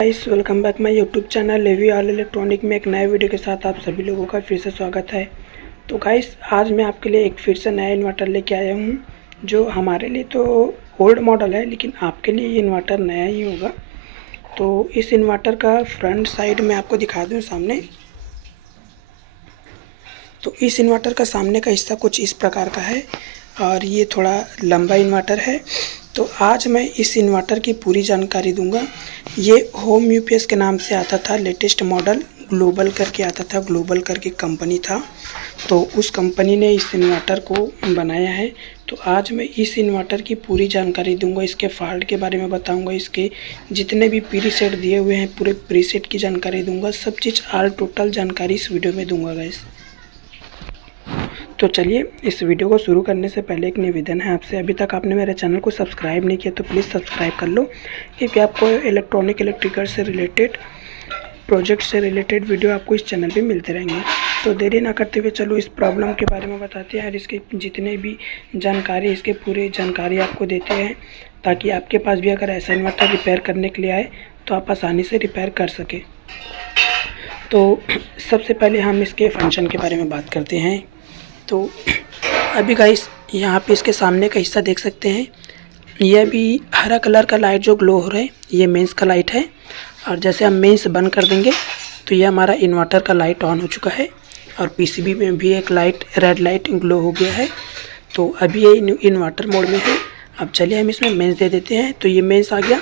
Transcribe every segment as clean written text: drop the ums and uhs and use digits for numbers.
Guys, welcome back my YouTube channel Levi all electronic में एक नए वीडियो के साथ आप सभी लोगों का फिर से स्वागत है। तो गाइस, आज मैं आपके लिए एक फिर से नया इन्वर्टर लेके आया हूँ, जो हमारे लिए तो ओल्ड मॉडल है, लेकिन आपके लिए ये इन्वर्टर नया ही होगा। तो इस इन्वर्टर का फ्रंट साइड में आपको दिखा दूँ सामने। तो इस इन्वर्टर का सामने का हिस्सा कुछ इस प्रकार का है और ये थोड़ा लंबा इन्वर्टर है। तो आज मैं इस इन्वर्टर की पूरी जानकारी दूंगा। ये होम यूपीएस के नाम से आता था, लेटेस्ट मॉडल ग्लोबल करके आता था, ग्लोबल करके कंपनी था। तो उस कंपनी ने इस इन्वर्टर को बनाया है। तो आज मैं इस इन्वर्टर की पूरी जानकारी दूंगा, इसके फॉल्ट के बारे में बताऊंगा, इसके जितने भी प्रीसेट दिए हुए हैं पूरे प्रीसेट की जानकारी दूंगा। सब चीज़ ऑल टोटल जानकारी इस वीडियो में दूंगा गाइस। तो चलिए, इस वीडियो को शुरू करने से पहले एक निवेदन है आपसे। अभी तक आपने मेरे चैनल को सब्सक्राइब नहीं किया तो प्लीज़ सब्सक्राइब कर लो, क्योंकि आपको इलेक्ट्रिकल से रिलेटेड, प्रोजेक्ट से रिलेटेड वीडियो आपको इस चैनल पे मिलते रहेंगे। तो देरी ना करते हुए चलो इस प्रॉब्लम के बारे में बताते हैं और इसके जितने भी जानकारी, इसके पूरे जानकारी आपको देते हैं, ताकि आपके पास भी अगर ऐसा इन्वर्टर रिपेयर करने के लिए आए तो आप आसानी से रिपेयर कर सकें। तो सबसे पहले हम इसके फंक्शन के बारे में बात करते हैं। तो अभी गाइस, यहाँ पे इसके सामने का हिस्सा देख सकते हैं, यह भी हरा कलर का लाइट जो ग्लो हो रहा है, ये मेंस का लाइट है। और जैसे हम मेंस बंद कर देंगे तो ये हमारा इन्वर्टर का लाइट ऑन हो चुका है और पीसीबी में भी एक लाइट, रेड लाइट ग्लो हो गया है। तो अभी ये इन्वर्टर मोड में है। अब चलिए हम इसमें मेंस दे देते हैं। तो ये मेंस आ गया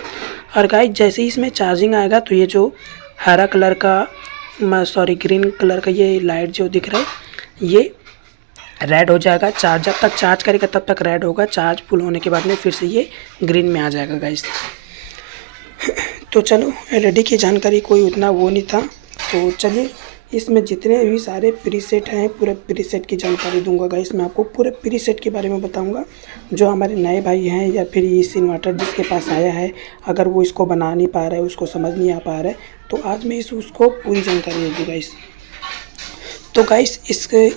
और गाइस, जैसे ही इसमें चार्जिंग आएगा तो ये जो हरा कलर का, ग्रीन कलर का ये लाइट जो दिख रहा है, ये रेड हो जाएगा। चार्ज जब तक चार्ज करेगा तब तक रेड होगा, चार्ज फुल होने के बाद में फिर से ये ग्रीन में आ जाएगा गाइस। तो चलो, एलईडी की जानकारी कोई उतना वो नहीं था। तो चलिए, इसमें जितने भी सारे प्रीसेट हैं पूरे प्रीसेट की जानकारी दूंगा गाइस। मैं आपको पूरे प्रीसेट के बारे में बताऊंगा। जो हमारे नए भाई हैं या फिर इस इन्वर्टर जिसके पास आया है, अगर वो इसको बना नहीं पा रहा है, उसको समझ नहीं आ पा रहा है, तो आज मैं उसको पूरी जानकारी दूँगी गाइस। तो गाइस,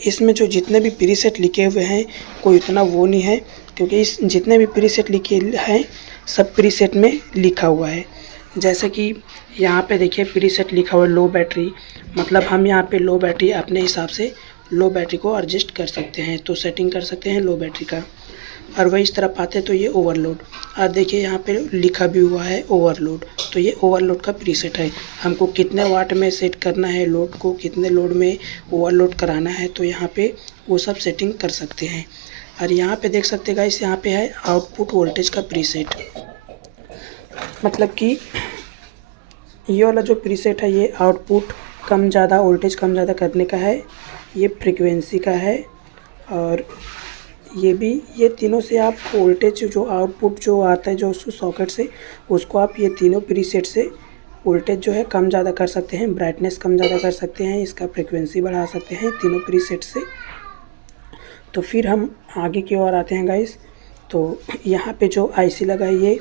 इसमें जो जितने भी प्रीसेट लिखे हुए हैं कोई उतना वो नहीं है, क्योंकि इस जितने भी प्रीसेट लिखे हैं सब प्रीसेट में लिखा हुआ है। जैसे कि यहाँ पे देखिए प्रीसेट लिखा हुआ है लो बैटरी, मतलब हम यहाँ पे लो बैटरी अपने हिसाब से लो बैटरी को एडजस्ट कर सकते हैं, तो सेटिंग कर सकते हैं लो बैटरी का। और वही इस तरफ आते तो ये ओवरलोड, और देखिए यहाँ पे लिखा भी हुआ है ओवरलोड। तो ये ओवरलोड का प्रीसेट है, हमको कितने वाट में सेट करना है लोड को, कितने लोड में ओवरलोड कराना है, तो यहाँ पे वो सब सेटिंग कर सकते हैं। और यहाँ पे देख सकते हैं गाइस, यहाँ पे है आउटपुट वोल्टेज का प्रीसेट, मतलब कि ये वाला जो प्रीसेट है ये आउटपुट कम ज़्यादा, वोल्टेज कम ज़्यादा करने का है, ये फ्रीक्वेंसी का है, और ये भी, ये तीनों से आप वोल्टेज जो आउटपुट जो आता है जो उस सॉकेट से, उसको आप ये तीनों प्रीसेट से वोल्टेज जो है कम ज़्यादा कर सकते हैं, ब्राइटनेस कम ज़्यादा कर सकते हैं, इसका फ्रीक्वेंसी बढ़ा सकते हैं तीनों प्रीसेट से। तो फिर हम आगे की ओर आते हैं गाइस। तो यहाँ पे जो आईसी लगा है ये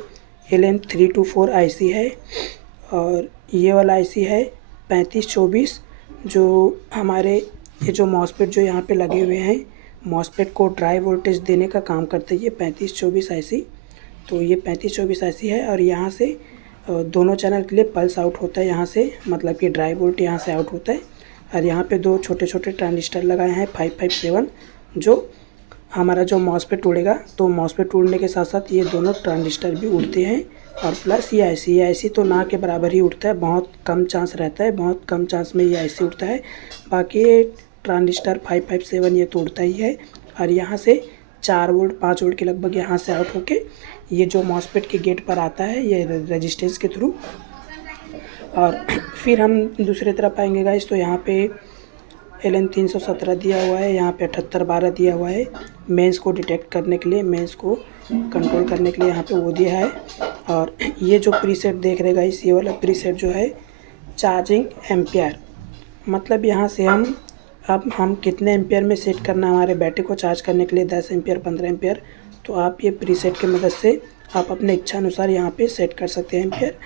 LM324 आईसी है, और ये वाला आईसी है 3524, जो हमारे ये जो मॉसफेट जो यहाँ पे लगे हुए हैं, मॉसफेट को ड्राई वोल्टेज देने का काम करते हैं ये 3524 आईसी। तो ये 3524 आईसी है, और यहाँ से दोनों चैनल के लिए पल्स आउट होता है यहाँ से, मतलब कि ड्राई वोल्ट यहाँ से आउट होता है। और यहाँ पे दो छोटे छोटे ट्रांजिस्टर लगाए हैं 557, जो हमारा जो मॉसफेट उड़ेगा तो मॉसफेट उड़ने के साथ साथ ये दोनों ट्रांजिस्टर भी उड़ते हैं। और प्लस ये आईसी तो ना के बराबर ही उड़ता है, बहुत कम चांस रहता है, बहुत कम चांस में ये आईसी उड़ता है। बाकी ट्रांजिस्टर 557 ये तो उड़ता ही है। और यहाँ से 4 वोल्ट 5 वोल्ट के लगभग यहाँ से आउट होके ये जो मॉसफेट के गेट पर आता है ये रेजिस्टेंस के थ्रू। और फिर हम दूसरी तरफ आएंगे गाइस, तो यहाँ पे LM317 दिया हुआ है, यहाँ पे 7812 दिया हुआ है मेंस को डिटेक्ट करने के लिए, मेंस को कंट्रोल करने के लिए यहाँ पे वो दिया है। और ये जो प्रीसेट देख रहे गाइस, ये वाला प्रीसेट जो है चार्जिंग एम्पियर, मतलब यहाँ से हम कितने एम्पियर में सेट करना है हमारे बैटरी को चार्ज करने के लिए, 10 एम्पियर 15 एम्पियर। तो आप ये प्रीसेट की मदद से आप अपने इच्छा अनुसार यहाँ पे सेट कर सकते हैं एम्पियर।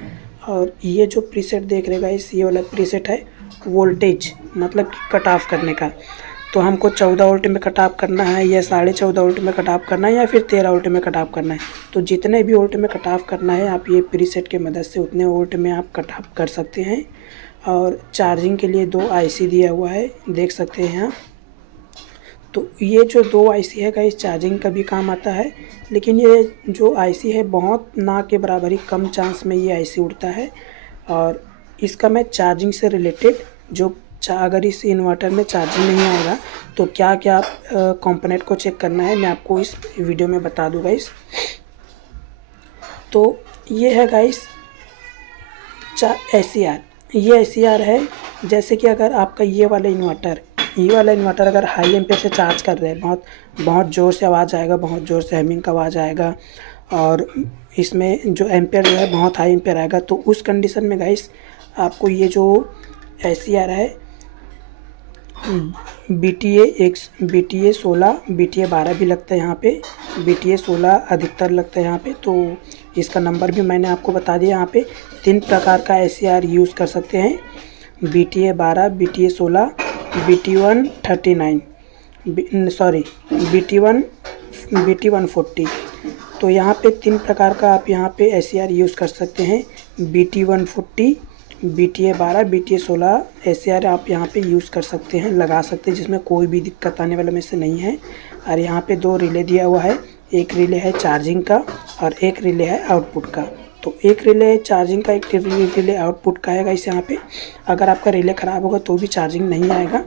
और ये जो प्रीसेट देख रहे गाइस, ये वाला प्रीसेट है वोल्टेज, मतलब कि कट ऑफ करने का। तो हमको 14 वोल्ट में कट ऑफ करना है या 14.5 वोल्ट में कट ऑफ करना है या फिर 13 वोल्ट में कट ऑफ करना है। तो जितने भी वोल्ट में कट ऑफ करना है आप ये प्रीसेट की मदद से उतने वोल्ट में आप कट ऑफ कर सकते हैं। और चार्जिंग के लिए 2 आईसी दिया हुआ है, देख सकते हैं आप। तो ये जो 2 आईसी है गाइस चार्जिंग का भी काम आता है, लेकिन ये जो आईसी है बहुत ना के बराबर ही कम चांस में ये आईसी उड़ता है। और इसका मैं चार्जिंग से रिलेटेड जो अगर इस इन्वर्टर में चार्जिंग नहीं आएगा तो क्या क्या कंपोनेंट को चेक करना है मैं आपको इस वीडियो में बता दूँ गाइस। तो ये है गाइस एसीआर। ये एसीआर है, जैसे कि अगर आपका ये वाला इन्वर्टर अगर हाई एम्पेयर से चार्ज कर रहे हैं, बहुत ज़ोर से आवाज़ आएगा, बहुत ज़ोर से हैमिंग का आवाज़ आएगा और इसमें जो एम्पेयर जो है बहुत हाई एम्पेयर आएगा। तो उस कंडीशन में गाइस आपको ये जो एसीआर है BTA 16 BTA 12 भी लगता है यहाँ पे, BTA 16 अधिकतर लगता है यहाँ पे। तो इसका नंबर भी मैंने आपको बता दिया। यहाँ पे 3 प्रकार का एसीआर यूज़ कर सकते हैं, BTA 12, BTA 16, BT1 39 BT 140। तो यहाँ पे 3 प्रकार का आप यहाँ पे एसीआर यूज़ कर सकते हैं। BT 140, BTA 12, BTA 16 एसीआर आप यहाँ पे यूज़ कर सकते हैं, लगा सकते हैं, जिसमें कोई भी दिक्कत आने वाला में से नहीं है। और यहाँ पे 2 रिले दिया हुआ है, एक रिले है चार्जिंग का और एक रिले है आउटपुट का। तो एक रिले चार्जिंग का, एक रिले आउटपुट का है गाइस। यहाँ पे अगर आपका रिले ख़राब होगा तो भी चार्जिंग नहीं आएगा।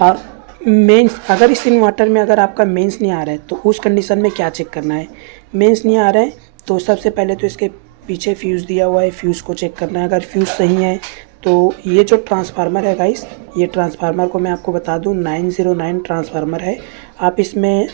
और मेंस, अगर इस इन्वर्टर में अगर आपका मेंस नहीं आ रहा है तो उस कंडीशन में क्या चेक करना है। मेंस नहीं आ रहा है तो सबसे पहले तो इसके पीछे फ्यूज़ दिया हुआ है, फ्यूज़ को चेक करना है। अगर फ्यूज़ सही है तो ये जो ट्रांसफार्मर है गाइस, ये ट्रांसफार्मर को मैं आपको बता दूं 909 ट्रांसफार्मर है। आप इसमें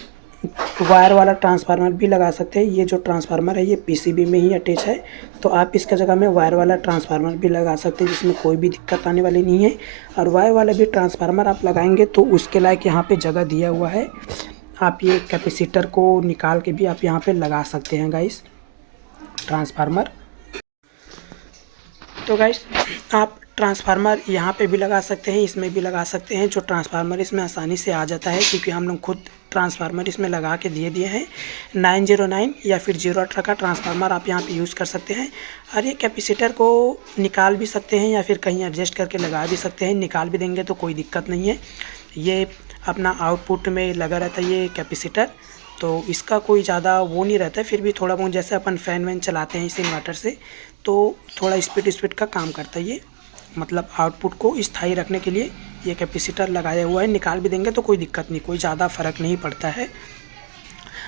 वायर वाला ट्रांसफार्मर भी लगा सकते हैं। ये जो ट्रांसफार्मर है ये पीसीबी में ही अटैच है, तो आप इसका जगह में वायर वाला ट्रांसफार्मर भी लगा सकते हैं, जिसमें कोई भी दिक्कत आने वाली नहीं है। और वायर वाला भी ट्रांसफार्मर आप लगाएंगे तो उसके लायक यहाँ पे जगह दिया हुआ है। आप ये कैपेसिटर को निकाल के भी आप यहाँ पे लगा सकते हैं गाइस ट्रांसफार्मर। तो गाइस आप ट्रांसफार्मर यहाँ पे भी लगा सकते हैं, इसमें भी लगा सकते हैं। जो ट्रांसफार्मर इसमें आसानी से आ जाता है क्योंकि हम लोग खुद ट्रांसफार्मर इसमें लगा के दिए हैं। 909 या फिर 018 का ट्रांसफार्मर आप यहाँ पे यूज़ कर सकते हैं। और ये कैपेसिटर को निकाल भी सकते हैं या फिर कहीं एडजस्ट करके लगा भी सकते हैं। निकाल भी देंगे तो कोई दिक्कत नहीं है। ये अपना आउटपुट में लगा रहता है ये कैपेसिटर, तो इसका कोई ज़्यादा वो नहीं रहता है। फिर भी थोड़ा बहुत जैसे अपन फ़ैन वैन चलाते हैं इस इन्वर्टर से, तो थोड़ा स्पीड का काम करता है ये। मतलब आउटपुट को स्थायी रखने के लिए ये कैपेसिटर लगाया हुआ है। निकाल भी देंगे तो कोई दिक्कत नहीं, कोई ज़्यादा फ़र्क नहीं पड़ता है।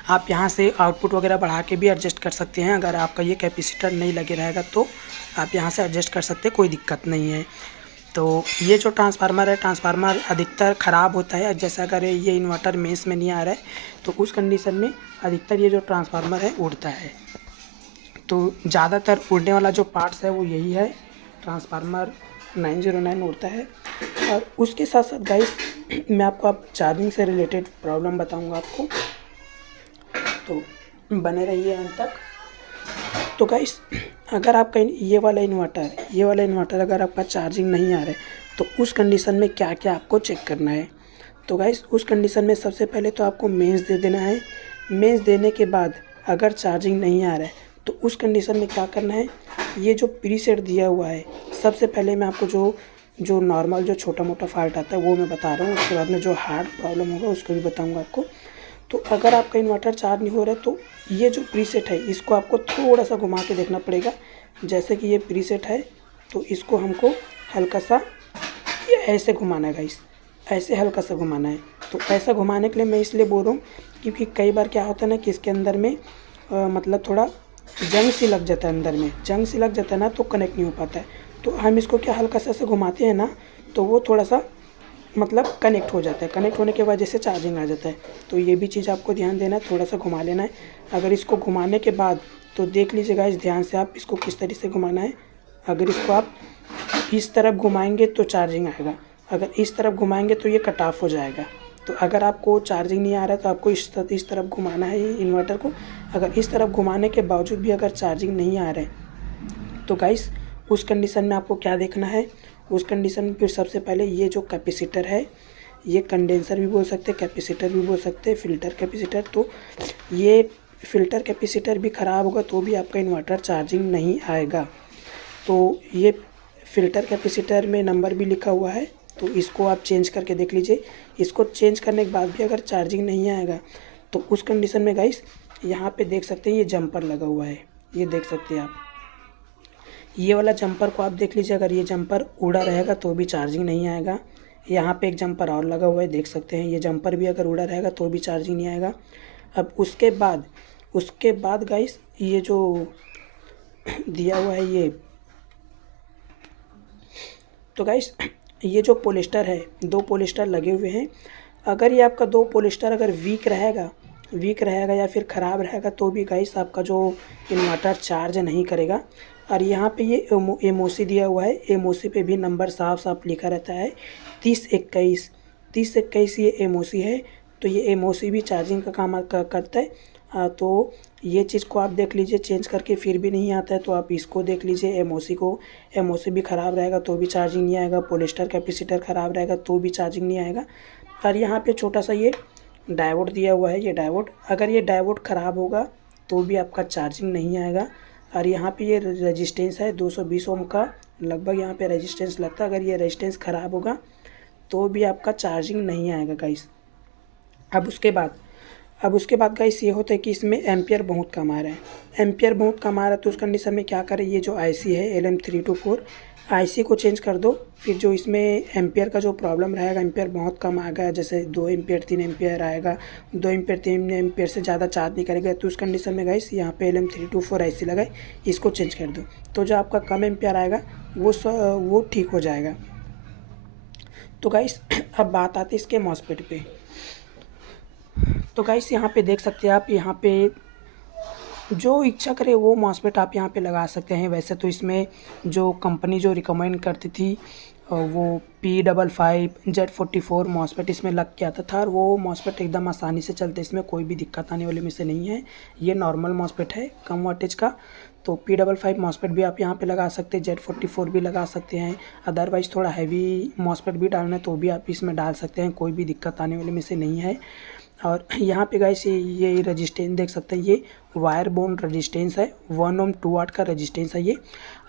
आप यहाँ से आउटपुट वगैरह बढ़ा के भी एडजस्ट कर सकते हैं। अगर आपका ये कैपेसिटर नहीं लगे रहेगा तो आप यहाँ से एडजस्ट कर सकते हैं, कोई दिक्कत नहीं है। तो ये जो ट्रांसफार्मर है, ट्रांसफार्मर अधिकतर ख़राब होता है। जैसा अगर ये इन्वर्टर मेंस में नहीं आ रहा है तो उस कंडीशन में अधिकतर ये जो ट्रांसफार्मर है उड़ता है। तो ज़्यादातर उड़ने वाला जो पार्ट्स है वो यही है, ट्रांसफार्मर 909 उड़ता है। और उसके साथ साथ गाइस मैं आपको अब चार्जिंग से रिलेटेड प्रॉब्लम बताऊंगा आपको, तो बने रहिए अंत तक। तो गाइस अगर आपका ये वाला इन्वर्टर अगर आपका चार्जिंग नहीं आ रहा है तो उस कंडीशन में क्या क्या आपको चेक करना है। तो गाइस उस कंडीशन में सबसे पहले तो आपको मेंस दे देना है। मेंस देने के बाद अगर चार्जिंग नहीं आ रहा है तो उस कंडीशन में क्या करना है, ये जो प्रीसेट दिया हुआ है, सबसे पहले मैं आपको जो नॉर्मल जो छोटा मोटा फॉल्ट आता है वो मैं बता रहा हूँ। उसके बाद में जो हार्ड प्रॉब्लम होगा उसको भी बताऊँगा आपको। तो अगर आपका इन्वर्टर चार्ज नहीं हो रहा है तो ये जो प्रीसेट है इसको आपको थोड़ा सा घुमा के देखना पड़ेगा। जैसे कि ये प्रीसेट है तो इसको हमको हल्का सा ऐसे घुमाना है गाइस, ऐसे हल्का सा घुमाना है। तो ऐसा घुमाने के लिए मैं इसलिए बोल रहा हूँ क्योंकि कई बार क्या होता है ना कि इसके अंदर में मतलब थोड़ा जंग सी लग जाता है, अंदर में जंग सी लग जाता है ना, तो कनेक्ट नहीं हो पाता है। तो हम इसको क्या हल्का सा ऐसे घुमाते हैं ना तो वो थोड़ा सा मतलब कनेक्ट हो जाता है। कनेक्ट होने के वजह से चार्जिंग आ जाता है। तो ये भी चीज़ आपको ध्यान देना है, थोड़ा सा घुमा लेना है। अगर इसको घुमाने के बाद तो देख लीजिएगा इस ध्यान से आप इसको किस तरीके से घुमाना है। अगर इसको आप इस तरफ घुमाएंगे तो चार्जिंग आएगा, अगर इस तरफ घुमाएंगे तो ये कट ऑफ हो जाएगा। तो अगर आपको चार्जिंग नहीं आ रहा है तो आपको इस तरफ घुमाना है ये इन्वर्टर को। अगर इस तरफ घुमाने के बावजूद भी अगर चार्जिंग नहीं आ रहा है तो गाइस उस कंडीशन में आपको क्या देखना है। उस कंडीशन में फिर सबसे पहले ये जो कैपेसिटर है, ये कंडेंसर भी बोल सकते हैं, कैपेसिटर भी बोल सकते हैं, फ़िल्टर कैपेसिटर। तो ये फ़िल्टर कैपेसिटर भी ख़राब होगा तो भी आपका इन्वर्टर चार्जिंग नहीं आएगा। तो ये फ़िल्टर कैपेसिटर में नंबर भी लिखा हुआ है, तो इसको आप चेंज करके देख लीजिए। इसको चेंज करने के बाद भी अगर चार्जिंग नहीं आएगा तो उस कंडीशन में गाइस यहाँ पे देख सकते हैं ये जंपर लगा हुआ है, ये देख सकते हैं आप। ये वाला जंपर को आप देख लीजिए, अगर ये जंपर उड़ा रहेगा तो भी चार्जिंग नहीं आएगा। यहाँ पे एक जंपर और लगा हुआ है, देख सकते हैं, ये जंपर भी अगर उड़ा रहेगा तो भी चार्जिंग नहीं आएगा। अब उसके बाद गाइस ये जो दिया हुआ है ये, तो गाइस ये जो पोलिस्टर है, 2 पोलिस्टर लगे हुए हैं। अगर ये आपका 2 पोलिस्टर अगर वीक रहेगा या फिर ख़राब रहेगा तो भी गाइस आपका जो इन्वर्टर चार्ज नहीं करेगा। और यहाँ पे ये एमओसी दिया हुआ है, एमओसी पे भी नंबर साफ साफ लिखा रहता है 3021 ये एमओसी है। तो ये एमओसी भी चार्जिंग का काम करता है। तो ये चीज़ को आप देख लीजिए, चेंज करके फिर भी नहीं आता है तो आप इसको देख लीजिए एमओसी को। एमओसी भी ख़राब रहेगा तो भी चार्जिंग नहीं आएगा, पोलिस्टर कैपेसिटर ख़राब रहेगा तो भी चार्जिंग नहीं आएगा। और यहाँ पे छोटा सा ये डायोड दिया हुआ है, ये डायोड, अगर ये डायोड ख़राब होगा तो भी आपका चार्जिंग नहीं आएगा। और यहाँ पे ये रेजिस्टेंस है 220 ओम का लगभग यहाँ पे रेजिस्टेंस लगता है। अगर ये रेजिस्टेंस ख़राब होगा तो भी आपका चार्जिंग नहीं आएगा गाइस। अब उसके बाद गाइस ये होता है कि इसमें एम्पियर बहुत कम आ रहा है। तो उस कंडीशन में क्या करें, ये जो आईसी है LM324 आईसी को चेंज कर दो। फिर जो इसमें एम्पियर का जो प्रॉब्लम रहेगा, एम्पियर बहुत कम आएगा, जैसे 2 एम्पियर 3 एम्पियर आएगा, 2 एम्पियर 3 एम्पियर से ज़्यादा चार्ज नहीं करेगा। तो उस कंडीशन में गाइस यहाँ पे LM324 आईसी लगाए, इसको चेंज कर दो। तो जो आपका कम एम्पियर आएगा वो ठीक हो जाएगा। तो गाइस अब बात आती है इसके मॉसफेट पे। तो गाइस यहाँ पे देख सकते हैं आप, यहाँ पे जो इच्छा करे वो मॉसफेट आप यहाँ पे लगा सकते हैं। वैसे तो इसमें जो कंपनी जो रिकमेंड करती थी वो P55 Z44 मॉसफेट इसमें लग के आता था और वो मॉसफेट एकदम आसानी से चलते, इसमें कोई भी दिक्कत आने वाले में से नहीं है। ये नॉर्मल मॉसफेट है कम वाटेज का। तो P55 मॉसफेट भी आप यहाँ पे लगा सकते हैं, Z44 भी लगा सकते हैं। अदरवाइज़ थोड़ा हैवी मॉसफेट भी डालना है तो भी आप इसमें डाल सकते हैं, कोई भी दिक्कत आने वाले में से नहीं है। और यहाँ पे गाइस ये रेजिस्टेंस देख सकते हैं, ये वायर बोन्ड रेजिस्टेंस है, 1 ओम 2 वाट का रेजिस्टेंस है ये।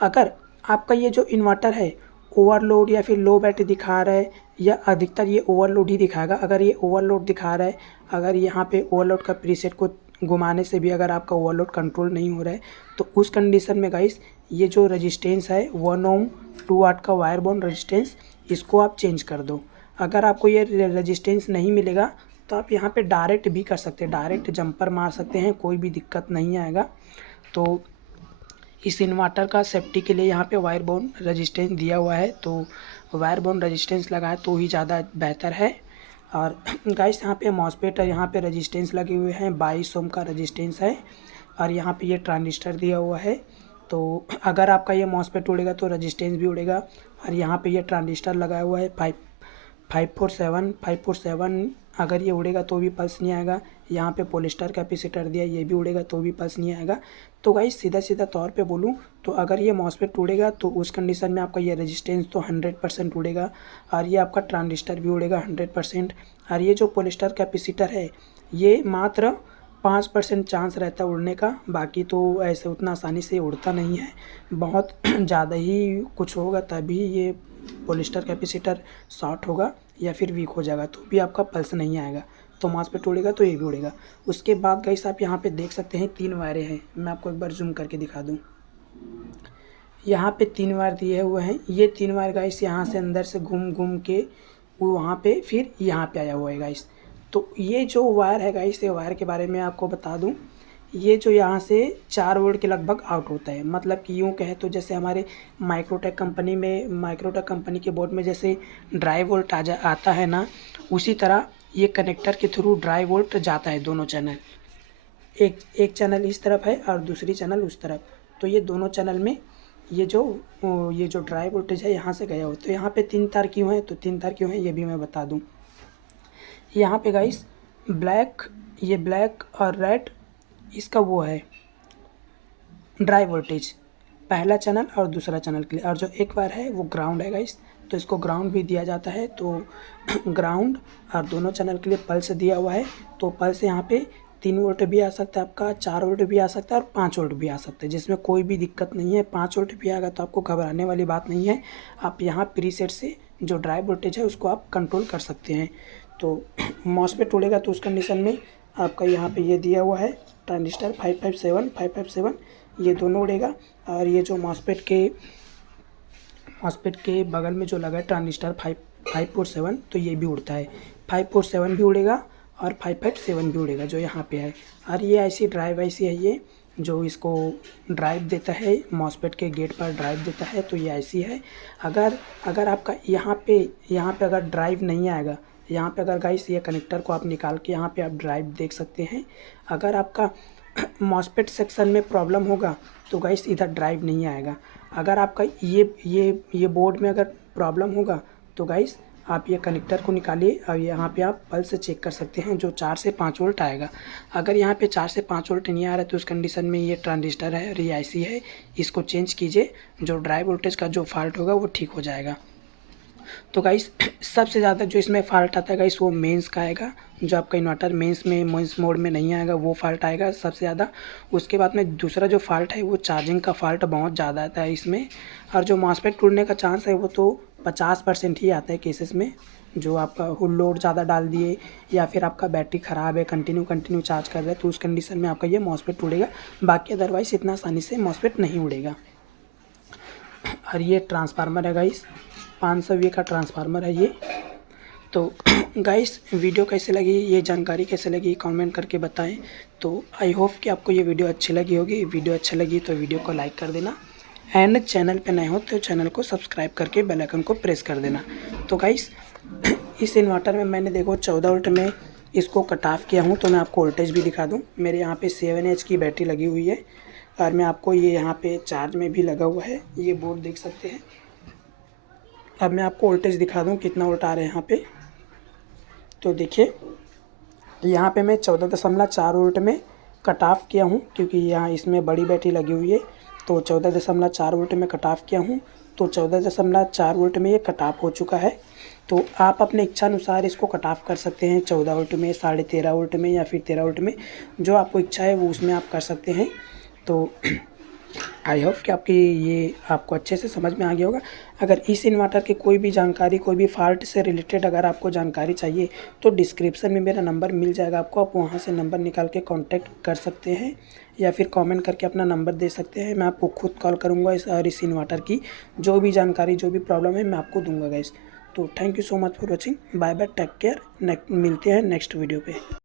अगर आपका ये जो इन्वर्टर है ओवरलोड या फिर लो बैटरी दिखा रहा है, या अधिकतर ये ओवरलोड ही दिखाएगा। अगर ये ओवरलोड दिखा रहा है, अगर यहाँ पे ओवरलोड का प्रीसेट को घुमाने से भी अगर आपका ओवरलोड कंट्रोल नहीं हो रहा है तो उस कंडीशन में गाइस ये जो रेजिस्टेंस है 1 ओम 2 वाट का वायर बोन्ड रेजिस्टेंस, इसको आप चेंज कर दो। अगर आपको ये रेजिस्टेंस नहीं मिलेगा तो आप यहाँ पे डायरेक्ट भी कर सकते हैं, डायरेक्ट जंपर मार सकते हैं, कोई भी दिक्कत नहीं आएगा। तो इस इन्वर्टर का सेफ्टी के लिए यहाँ पे वायर बोन्ड रेजिस्टेंस दिया हुआ है, तो वायर बोन्ड रेजिस्टेंस लगाए तो ही ज़्यादा बेहतर है। और गाइस यहाँ पे मॉसफेट है, यहाँ पे रेजिस्टेंस लगे हुए हैं, 22 ओम का रेजिस्टेंस है। और यहाँ पे ये ट्रांजिस्टर दिया हुआ है, तो अगर आपका ये मॉसफेट उड़ेगा तो रेजिस्टेंस भी उड़ेगा। और यहाँ पे ये ट्रांजिस्टर लगाया हुआ है 547 अगर ये उड़ेगा तो भी पल्स नहीं आएगा। यहाँ पे पोलिस्टर कैपेसिटर दिया, ये भी उड़ेगा तो भी पल्स नहीं आएगा। तो गाइस सीधा तौर पे बोलूँ तो अगर ये मॉसफेट उड़ेगा तो उस कंडीशन में आपका ये रेजिस्टेंस तो 100% उड़ेगा और ये आपका ट्रांजिस्टर भी उड़ेगा 100%। और ये जो पोलिस्टर कैपेसिटर है ये मात्र 5% चांस रहता है उड़ने का, बाकी तो ऐसे उतना आसानी से उड़ता नहीं है। बहुत ज़्यादा ही कुछ होगा तभी ये पोलिस्टर कैपेसिटर शॉर्ट होगा या फिर वीक हो जाएगा, तो भी आपका पल्स नहीं आएगा। तो मॉसफेट उड़ेगा तो ये भी उड़ेगा। उसके बाद गाइस आप यहाँ पे देख सकते हैं 3 वायरें हैं, मैं आपको एक बार जूम करके दिखा दूँ। यहाँ पे 3 वायर दिए हुए हैं, ये 3 वायर गाइस यहाँ से अंदर से घूम के वो वहाँ पे फिर यहाँ पे आया हुआ है गाइस। तो ये जो वायर है गाइस, ये वायर के बारे में आपको बता दूँ, ये जो यहाँ से 4 वोल्ट के लगभग आउट होता है। मतलब कि यूँ कहे तो जैसे हमारे माइक्रोटेक कंपनी के बोर्ड में जैसे ड्राई वोल्ट आता है ना, उसी तरह ये कनेक्टर के थ्रू ड्राई वोल्ट जाता है दोनों चैनल। एक चैनल इस तरफ है और दूसरी चैनल उस तरफ। तो ये दोनों चैनल में ये जो ड्राई वोल्टेज है यहाँ से गया हो। तो यहाँ पे 3 तार क्यों हैं, तो 3 तार क्यों हैं ये भी मैं बता दूँ। यहाँ पे गाइस ब्लैक और रेड इसका वो है ड्राई वोल्टेज, पहला चैनल और दूसरा चैनल के लिए, और जो एक वायर है वो ग्राउंड है गाइस, तो इसको ग्राउंड भी दिया जाता है। तो ग्राउंड और दोनों चैनल के लिए पल्स दिया हुआ है। तो पल्स यहाँ पे 3 वोल्ट भी आ सकता है आपका, 4 वोल्ट भी आ सकता है और 5 वोल्ट भी आ सकता है, जिसमें कोई भी दिक्कत नहीं है। 5 वोल्ट भी आएगा तो आपको घबराने वाली बात नहीं है। आप यहाँ प्रीसेट से जो ड्राइव वोल्टेज है उसको आप कंट्रोल कर सकते हैं। तो मॉसफेट उड़ेगा तो उस कंडीशन में आपका यहाँ पे ये दिया हुआ है ट्रांजिस्टर 557 ये दोनों उड़ेगा। और ये जो मॉसफेट के बगल में जो लगा है ट्रांजिस्टर 547 तो ये भी उड़ता है। 547 भी उड़ेगा और 557 भी उड़ेगा जो यहाँ पे है। और ये ऐसी ड्राइव ऐसी है ये जो इसको ड्राइव देता है, मॉसफेट के गेट पर ड्राइव देता है। तो ये ऐसी है। अगर आपका यहाँ पे अगर ड्राइव नहीं आएगा, यहाँ पे अगर गाइस ये कनेक्टर को आप निकाल के यहाँ पे आप ड्राइव देख सकते हैं। अगर आपका मॉसफेट सेक्शन में प्रॉब्लम होगा तो गाइस इधर ड्राइव नहीं आएगा। अगर आपका ये बोर्ड में अगर प्रॉब्लम होगा तो गाइस आप ये कनेक्टर को निकालिए और यहाँ पे आप पल्स चेक कर सकते हैं जो 4 से 5 वोल्ट आएगा। अगर यहाँ पे 4 से 5 वोल्ट नहीं आ रहा है तो उस कंडीशन में ये ट्रांजिस्टर है और ये आईसी है, इसको चेंज कीजिए, जो ड्राइव वोल्टेज का जो फॉल्ट होगा वो ठीक हो जाएगा। तो गाइस सबसे ज़्यादा जो इसमें फ़ॉल्ट आता है गाइस वो मेंस का आएगा। जो आपका इन्वर्टर मेंस मोड में नहीं आएगा वो फॉल्ट आएगा सबसे ज़्यादा। उसके बाद में दूसरा जो फॉल्ट है वो चार्जिंग का फॉल्ट बहुत ज़्यादा आता है इसमें। और जो मॉसफेट टूटने का चांस है वो तो 50% ही आता है केसेस में। जो आपका लोड ज़्यादा डाल दिए या फिर आपका बैटरी ख़राब है, कंटिन्यू चार्ज कर रहा है, तो उस कंडीशन में आपका ये मॉसफेट टूटेगा। बाकी अदरवाइज़ इतना आसानी से मॉसफेट नहीं उड़ेगा। और ये ट्रांसफार्मर है गाइस, 500 वी का ट्रांसफार्मर है ये। तो गाइस वीडियो कैसे लगी, ये जानकारी कैसे लगी कमेंट करके बताएं। तो आई होप कि आपको ये वीडियो अच्छी लगी होगी। वीडियो अच्छी लगी तो वीडियो को लाइक कर देना, एंड चैनल पे नए हो तो चैनल को सब्सक्राइब करके बेल आइकन को प्रेस कर देना। तो गाइस इस इन्वर्टर में मैंने देखो 14 वोल्ट में इसको कट ऑफ किया हूँ। तो मैं आपको वोल्टेज भी दिखा दूँ। मेरे यहाँ पे 7H की बैटरी लगी हुई है और मैं आपको ये यहाँ पे चार्ज में भी लगा हुआ है, ये बोर्ड देख सकते हैं। अब मैं आपको वोल्टेज दिखा दूँ कितना वोल्ट आ रहे हैं यहाँ पे। तो देखिए यहाँ पे मैं 14.4 वोल्ट में कट ऑफ किया हूँ, क्योंकि यहाँ इसमें बड़ी बैटरी लगी हुई है। तो 14.4 वोल्ट में कट ऑफ किया हूँ। तो 14.4 वोल्ट में ये कट ऑफ हो चुका है। तो आप अपने इच्छा अनुसार इसको कट ऑफ कर सकते हैं 14 वोल्ट में, 13.5 वोल्ट में या फिर 13 वोल्ट में, जो आपको इच्छा है वो उसमें आप कर सकते हैं। तो आई होप कि आपको अच्छे से समझ में आ गया होगा। अगर इस इन्वर्टर की कोई भी जानकारी, कोई भी फॉल्ट से रिलेटेड अगर आपको जानकारी चाहिए तो डिस्क्रिप्शन में मेरा नंबर मिल जाएगा आपको, आप वहां से नंबर निकाल के कांटेक्ट कर सकते हैं या फिर कमेंट करके अपना नंबर दे सकते हैं। मैं आपको खुद कॉल करूँगा इस इन्वर्टर की जो भी जानकारी, जो भी प्रॉब्लम है मैं आपको दूँगा गाइस। तो thank you so much for watching, bye bye, take care, मिलते हैं नेक्स्ट वीडियो पे।